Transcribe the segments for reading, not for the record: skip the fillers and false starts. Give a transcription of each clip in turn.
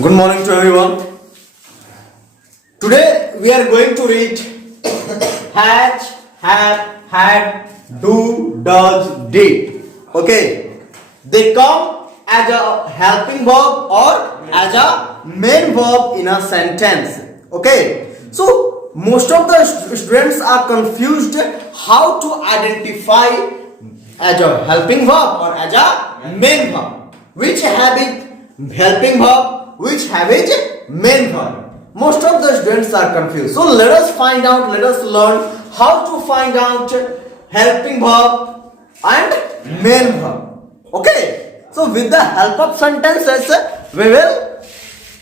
Good morning to everyone. Today we are going to read has, have, had, do, does, did. Okay. They come as a helping verb or as a main verb in a sentence. Okay. So most of the students are confused how to identify as a helping verb or as a main verb. Which have it helping verb, which have it main verb. Most of the students are confused. So let us find out, let us learn how to find out helping verb and main verb. Okay. So with the help of sentences, we will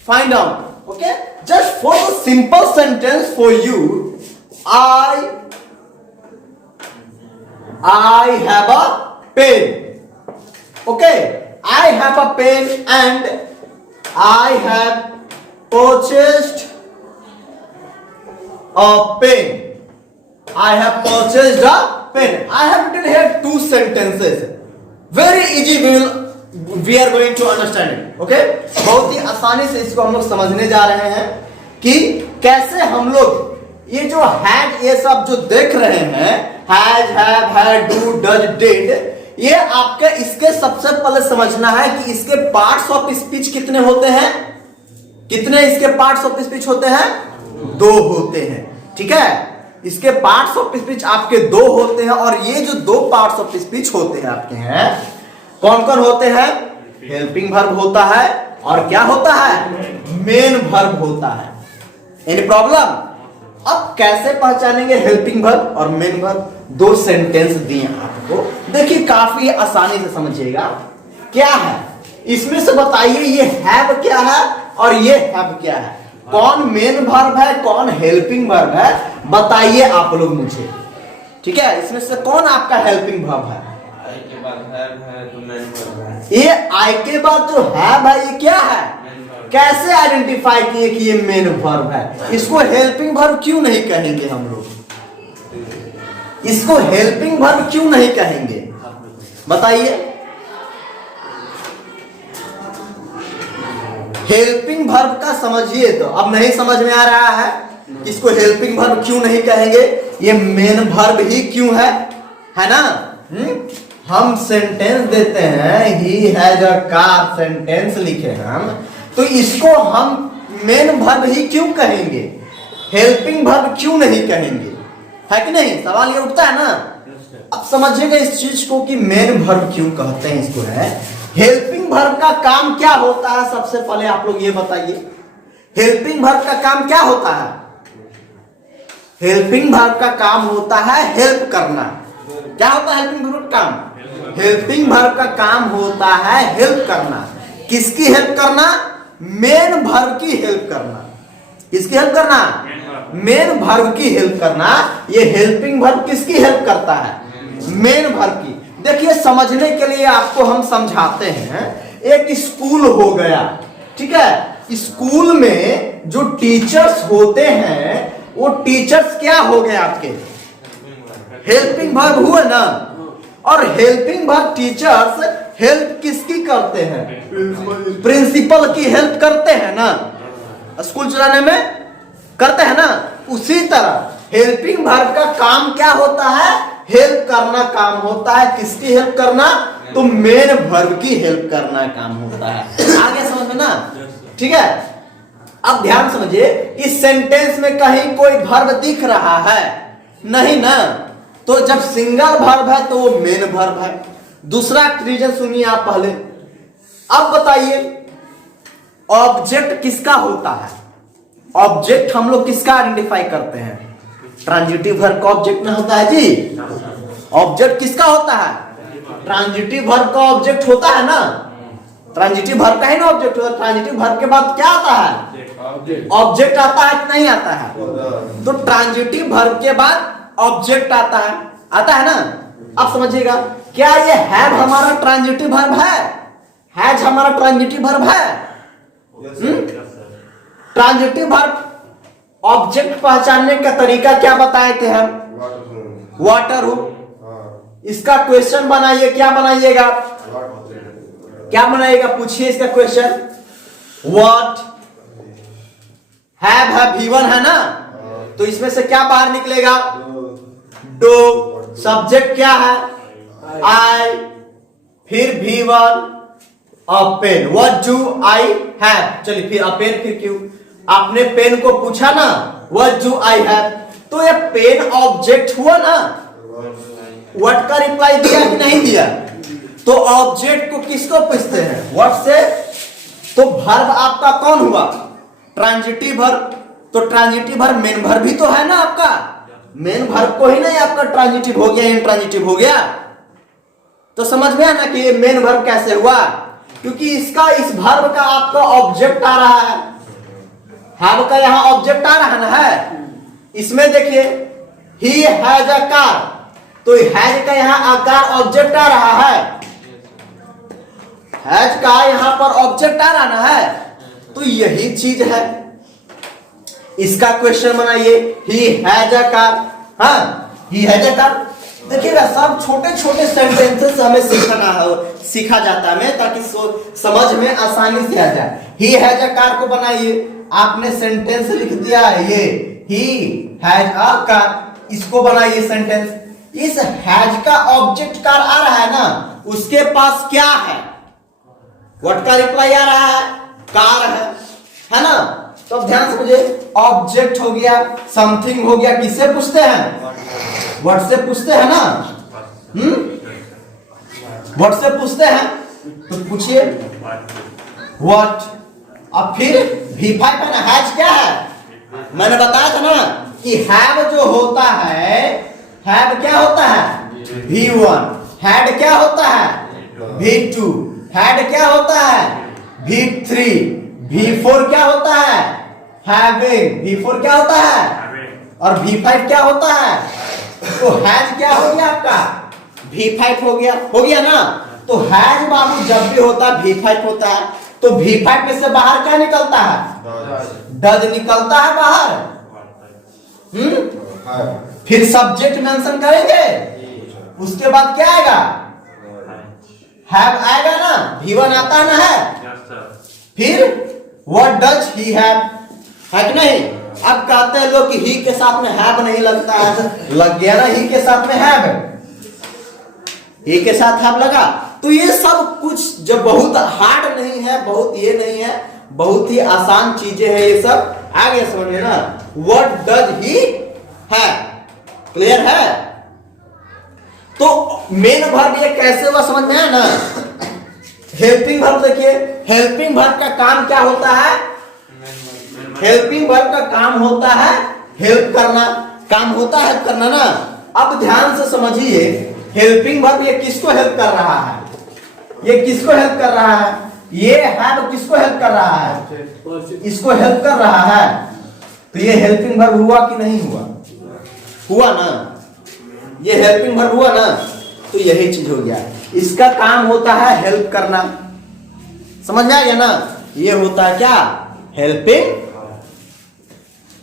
find out. Okay. Just for the simple sentence for you, I have a pen. Okay. I have a pen and I have purchased a pen. I have purchased a pen. I have written here two sentences. Very easy we are going to understand it. Okay? बहुत ही आसानी से इसको हम लोग समझने जा रहे हैं कि कैसे हम लोग ये जो had ये सब जो देख रहे हैं has, have, had, do, does, did ये आपके इसके सबसे पहले समझना है कि इसके पार्ट्स ऑफ स्पीच कितने होते हैं। कितने इसके पार्ट्स ऑफ स्पीच होते हैं? दो होते हैं। ठीक है, इसके पार्ट्स ऑफ स्पीच आपके दो होते हैं और ये जो दो पार्ट्स ऑफ स्पीच होते हैं आपके हैं कौन कौन होते हैं? हेल्पिंग वर्ब होता है और क्या होता है? मेन वर्ब होता है। Any problem? अब कैसे पहचानेंगे हेल्पिंग वर्ब और मेन वर्ब? दो सेंटेंस दिए आपको, देखिए काफी आसानी से समझिएगा। क्या है इसमें से बताइए, ये हैव क्या है और ये हैव क्या है? कौन मेन वर्ब है, कौन हेल्पिंग वर्ब है? बताइए आप लोग मुझे। ठीक है, इसमें से कौन आपका हेल्पिंग वर्ब है? आई के बाद हैव है तो मेन वर्ब है। ये आई के बाद जो हैव है ये क्या है? कैसे आइडेंटिफाई किए कि ये मेन वर्ब है? इसको हेल्पिंग वर्ब क्यों नहीं कहेंगे हम लोग? इसको हेल्पिंग वर्ब क्यों नहीं कहेंगे बताइए? हेल्पिंग वर्ब का समझिए तो अब नहीं समझ में आ रहा है इसको हेल्पिंग वर्ब क्यों नहीं कहेंगे, ये मेन वर्ब ही क्यों है ना? हम सेंटेंस देते हैं he has a car, sentence लिखे हम, तो इसको हम मेन वर्ब ही क्यों कहेंगे, हेल्पिंग वर्ब क्यों नहीं कहेंगे? है कि नहीं? सवाल ये उठता है ना। अब समझिएगा इस चीज को कि मेन वर्ब क्यों कहते हैं इसको है। हेल्पिंग वर्ब का काम क्या होता है? सबसे पहले आप लोग ये बताइए, हेल्पिंग वर्ब का काम क्या होता है? हेल्पिंग वर्ब का काम होता है हेल्प करना। क्या होता है हेल्पिंग वर्ब का काम? हेल्पिंग वर्ब का काम होता है हेल्प करना। किसकी हेल्प करना? मेन वर्ब की हेल्प करना। किसकी हेल्प करना? मेन वर्ब की हेल्प करना। ये हेल्पिंग वर्ब किसकी हेल्प करता है? मेन वर्ब की। देखिए समझने के लिए आपको हम समझाते हैं। एक स्कूल हो गया, ठीक है, स्कूल में जो टीचर्स होते हैं वो टीचर्स क्या हो गए आपके? हेल्पिंग वर्ब हुए ना। और हेल्पिंग वर्ब टीचर्स हेल्प किसकी करते हैं? प्रिंसिपल की हेल्प करते हैं ना, स्कूल चलाने में करते हैं ना। उसी तरह हेल्पिंग वर्ब का काम क्या होता है? हेल्प करना काम होता है। किसकी हेल्प करना? तो मेन वर्ब की हेल्प करना काम होता है। आगे समझ में ना? ठीक है, अब ध्यान समझिए, इस सेंटेंस में कहीं कोई वर्ब दिख रहा है नहीं ना, तो जब सिंगल वर्ब है तो वो मेन वर्ब है। दूसरा रीजन सुनिए आप पहले। अब बताइए ऑब्जेक्ट किसका होता है? ऑब्जेक्ट हम लोग किसका आइडेंटिफाई करते हैं? ट्रांजिटिव वर्ब का ऑब्जेक्ट ना होता है जी। ऑब्जेक्ट किसका होता है? ट्रांजिटिव वर्ब का ऑब्जेक्ट होता है ना। ट्रांजिटिव वर्ब का ही ना ऑब्जेक्ट होता है। ट्रांजिटिव वर्ब के बाद क्या आता है? ऑब्जेक्ट आता है कि नहीं आता है? तो ट्रांजिटिव वर्ब के बाद ऑब्जेक्ट आता है ना। अब समझिएगा, क्या ये हैव हमारा ट्रांजिटिव वर्ब है? हैज हमारा ट्रांजिटिव वर्ब है? ट्रांजिटिव वर्ब ऑब्जेक्ट पहचानने का तरीका क्या बताए थे हम? वाटर हो। इसका क्वेश्चन बनाइए, क्या बनाइएगा? क्या बनाइएगा? पूछिए इसका क्वेश्चन। व्हाट हैव है V1 है ना, तो इसमें से क्या बाहर निकलेगा? डू। सब्जेक्ट क्या है? आई। फिर V1 और pen. What do I have. चलिए फिर पेन, फिर क्यों? आपने पेन को पूछा ना व्हाट डू आई हैव, तो ये पेन ऑब्जेक्ट हुआ ना, व्हाट का रिप्लाई दिया कि नहीं दिया? तो ऑब्जेक्ट को किसको पूछते हैं? व्हाट से। तो वर्ब आपका कौन हुआ? Transitive verb. तो ट्रांजिटिव वर्ब मेन वर्ब भी तो है ना आपका, मेन वर्ब को ही नहीं आपका ट्रांजिटिव हो गया, इंट्रांजिटिव हो गया। तो समझ में आना कि ये मेन वर्ब कैसे हुआ, क्योंकि इसका इस वर्ब का आपका ऑब्जेक्ट आ रहा है, हैव का यहां ऑब्जेक्ट आ रहा ना है। इसमें देखिए ही हैज अ कार, तो हैज का यहां आकार ऑब्जेक्ट आ रहा है, हैज का यहां पर ऑब्जेक्ट आ रहा ना है, तो यही चीज है। इसका क्वेश्चन बनाइए, ही हैज अ कार। हाँ, ही हैज अ कार। देखिएगा सब छोटे छोटे सेंटेंसेस हमें सीखा जाता है ताकि समझ में आसानी से आ जाए। ही हैज अ कार को बनाइए, आपने सेंटेंस लिख दिया है ये ही हैज अ कार, इसको बनाइए सेंटेंस। इस हैज का ऑब्जेक्ट कार आ रहा है ना, उसके पास क्या है? व्हाट का रिप्लाई आ रहा है? कार है ना। तो ध्यान से मुझे ऑब्जेक्ट हो गया, समथिंग हो गया, किससे पूछते हैं? व्हाट से पूछते हैं ना। व्हाट से पूछते हैं, तो पूछिए व्हाट। अब फिर V5 है ना, हैज क्या है? मैंने बताया था ना कि हैव जो होता है, हैव क्या होता है? V1। हैड क्या होता है? V2। हैड क्या होता है? V3। V4 क्या होता है? हैविंग। V4 क्या होता है? और V5 क्या होता है? तो हैज क्या हो गया आपका? V5 हो गया ना। तो हैज बाबू जब भी होता है V5 होता है, तो V5 में से बाहर क्या निकलता है? डज निकलता है बाहर। फिर सब्जेक्ट मेंशन करेंगे, उसके बाद क्या आएगा? हैव आएगा ना, V1 आता है ना है। फिर व्हाट डज ही हैव, है कि नहीं? अब कहते हैं लोग कि ही के साथ में हैव नहीं लगता है, लग गया ना, ही के साथ में हैव, ही के साथ हैव लगा। तो ये सब कुछ जो बहुत हार्ड नहीं है, बहुत ये नहीं है, बहुत ही आसान चीजें हैं ये सब। आ गया समझ में ना? What does he have, clear है? तो मेन वर्ब ये कैसे हुआ समझ में आया ना? हेल्पिंग वर्ब देखिए, हेल्पिंग वर्ब का काम क्या होता है? हेल्पिंग वर्ब का काम होता है हेल्प करना, काम होता है हेल्प करना ना। अब ध्यान से समझिए, हेल्पिंग वर्ब ये किसको हेल्प कर रहा है? ये किसको हेल्प कर रहा है? ये हैव किसको हेल्प कर रहा है? इसको हेल्प कर रहा है। तो ये हेल्पिंग वर्ब हुआ कि नहीं हुआ? हुआ ना। ये हेल्पिंग वर्ब हुआ ना, तो यही चीज हो गया। इसका काम होता है हेल्प करना, समझ में आ गया ना? ये होता है क्या? हेल्पिंग।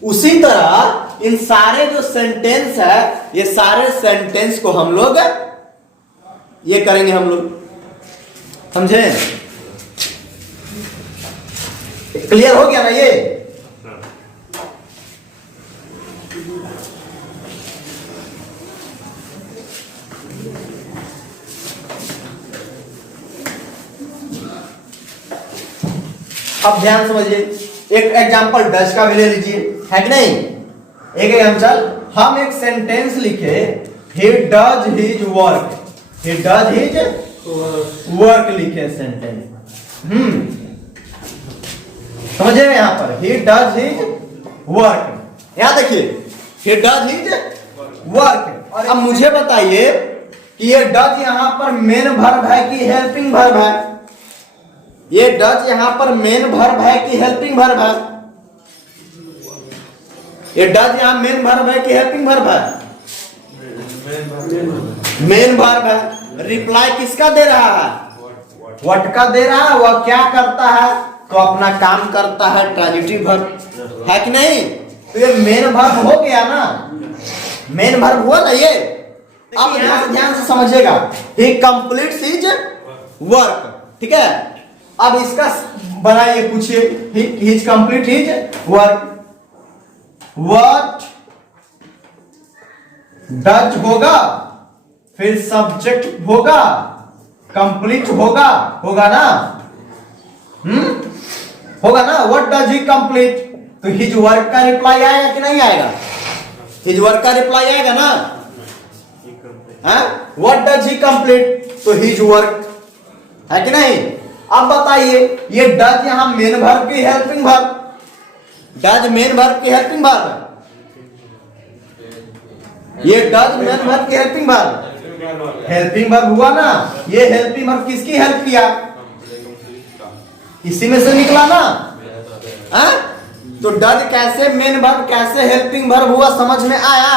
उसी तरह इन सारे जो सेंटेंस है, ये सारे सेंटेंस को हम लोग ये करेंगे, हम लोग समझे? क्लियर हो गया ना ये? अब ध्यान समझिए, एक एग्जांपल डज का भी ले लीजिए, है कि नहीं? एक एग्जांपल, हम एक सेंटेंस लिखे, he does his work, he does his work लिखे सेंटेंस। समझे यहां पर he does his work, यहां देखिए he does his work। और अब मुझे बताइए कि ये डज यहां पर मेन वर्ब है कि हेल्पिंग वर्ब है? ये डज यहां पर मेन वर्ब है कि हेल्पिंग वर्ब है? ये डज यहां मेन वर्ब है कि हेल्पिंग वर्ब है? मेन वर्ब है। रिप्लाई किसका दे रहा है? व्हाट का दे रहा है। वह क्या करता है? तो अपना काम करता है, ट्रांजिटिव वर्ब है कि नहीं? तो ये मेन वर्ब हो गया ना, मेन वर्ब हुआ ना ये। अब ध्यान से समझिएगा, ही कंप्लीट्स हिज वर्क, ठीक है? अब इसका बनाइए, पूछिए। His complete his work. What does होगा, फिर सब्जेक्ट होगा, कंप्लीट होगा, होगा ना? होगा ना? व्हाट डज ही कंप्लीट, तो हिज वर्क का रिप्लाई आएगा कि नहीं आएगा? हिज वर्क का रिप्लाई आएगा ना? व्हाट डज ही कंप्लीट, तो हिज वर्क है कि नहीं? अब बताइए, ये डज यहां मेन वर्ब की helping verb, does main verb की हेल्पिंग वर्ब है, ये डज मेन वर्ब की हेल्पिंग वर्ब, हेल्पिंग वर्ब हुआ ना? ये हेल्पिंग वर्ब किसकी हेल्प किया? इसी में से निकला ना? तो डज कैसे मेन वर्ब, कैसे हेल्पिंग वर्ब हुआ, समझ में आया?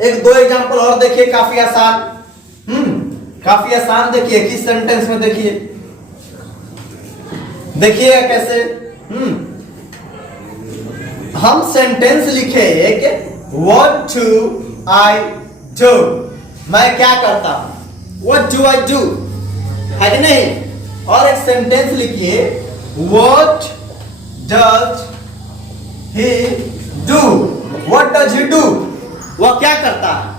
एक दो एग्जांपल और देखिए, काफी आसान। काफी आसान देखिए, किस सेंटेंस में देखिए, देखिएगा कैसे। हम सेंटेंस लिखे एक, व्हाट डू आई डू, मैं क्या करता हूं, व्हाट डू आई डू, है कि नहीं? और एक सेंटेंस लिखिए, what does he do, what does he do, वह क्या करता है।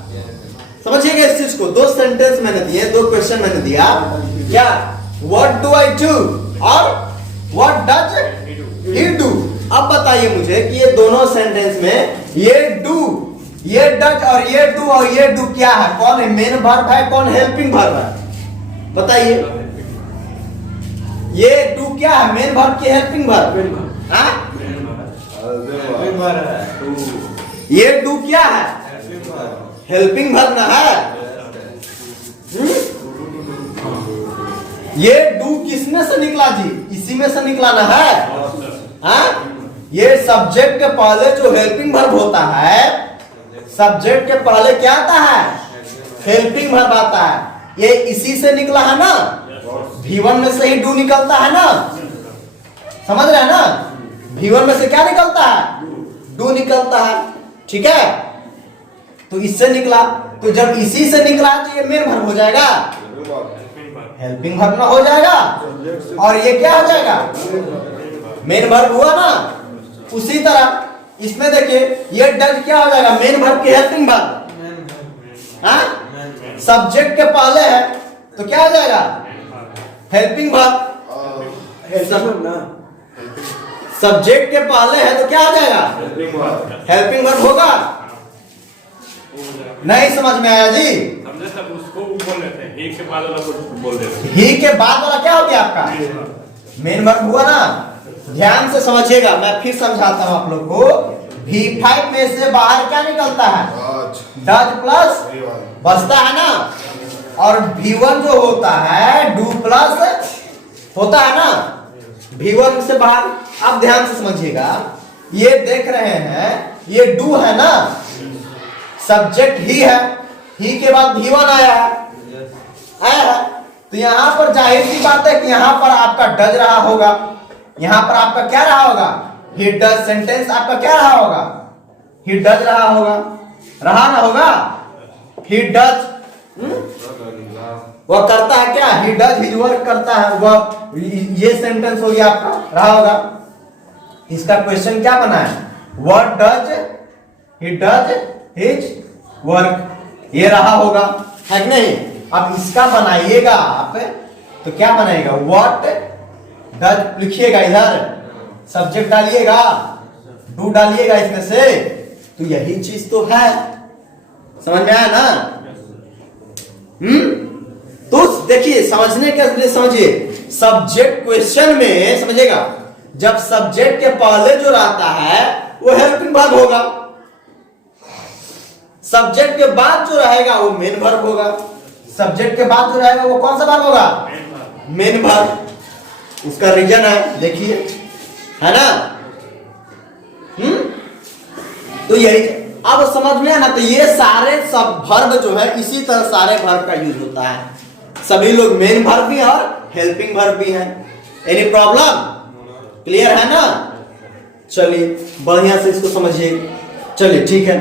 समझिएगा इस चीज को। दो सेंटेंस मैंने दिए, दो क्वेश्चन मैंने दिया, क्या? व्हाट डू आई डू और व्हाट डज ही डू। अब बताइए मुझे कि ये दोनों सेंटेंस में ये डू, ये डज और ये डू क्या है? कौन है मेन वर्ब है, कौन हेल्पिंग वर्ब है? बताइए। ये डू क्या है, मेन वर्ब की हेल्पिंग वर्ब? ये डू क्या है, हेल्पिंग वर्ब ना है? ये डू किसमें से निकला जी? इसी में से निकला ना है? ये सब्जेक्ट के पहले जो हेल्पिंग वर्ब होता है, सब्जेक्ट के पहले क्या आता है? हेल्पिंग वर्ब आता है। ये इसी से निकला है ना? V1 में से ही डू निकलता है ना? समझ रहे हैं ना? V1 में से क्या निकलता है? डू निकलता है, ठीक है? तो इससे निकला, तो जब इसी से निकला तो ये मेन वर्ब हो जाएगा, हेल्पिंग वर्ब ना हो जाएगा, और ये क्या हो जाएगा? मेन वर्ब हुआ ना? उसी तरह इसमें देखिए, ये डज क्या हो जाएगा? मेन वर्ब की हेल्पिंग वर्ब। सब्जेक्ट के पहले है तो क्या हो जाएगा? Helping verb. सब्जेक्ट के पहले है तो क्या हो जाएगा? हेल्पिंग वर्ब होगा। नहीं समझ में आया जी? हमने सब उसको बोल लेते हैं, ही के बाद वाला को बोल देते हैं। ही के बाद वाला क्या हो गया आपका? मेन वर्ब हुआ ना? ध्यान से समझिएगा, मैं फिर समझाता हूं आप लोग को। V5 में से बाहर क्या निकलता है? डज प्लस बचता है ना? और V1 जो होता है डू प्लस होता है ना? V1 से बाहर। अब ध्यान से समझिएगा, ये देख रहे हैं, ये डू है ना? सब्जेक्ट ही है, ही के बाद V1 आया है, तो यहां पर जाहिर सी बात है कि यहां पर आपका डज रहा होगा, यहां पर आपका क्या रहा होगा? He does. सेंटेंस आपका क्या रहा होगा? ही डज रहा होगा, रहा ना होगा? ही डज वह करता है क्या? ही डज हिज वर्क करता है वह, ये सेंटेंस हो गया आपका, रहा होगा। इसका क्वेश्चन क्या बना है? What does he does his work, ये रहा होगा, है कि नहीं? अब इसका बनाइएगा आप, तो क्या बनाएगा? व्हाट डज लिखिएगा, इधर सब्जेक्ट डालिएगा, डू डालिएगा इसमें से, तो यही चीज तो है। समझ में आया ना? तो देखिए, समझने के लिए समझिए, सब्जेक्ट क्वेश्चन में समझिएगा, जब सब्जेक्ट के पहले जो रहता है वो हेल्पिंग वर्ब होगा, सब्जेक्ट के बाद जो रहेगा वो मेन वर्ब होगा, सब्जेक्ट के बाद जो रहेगा वो कौन सा वर्ब होगा? Main verb. उसका रीजन है, देखिए, है ना? तो यही, अब समझ में है ना? तो ये सारे सब वर्ब जो है, इसी तरह सारे वर्ब का यूज होता है। सभी लोग मेन वर्ब भी और हेल्पिंग वर्ब भी है। Any problem? क्लियर है ना? चलिए बढ़िया से इसको समझिए। चलिए ठीक है।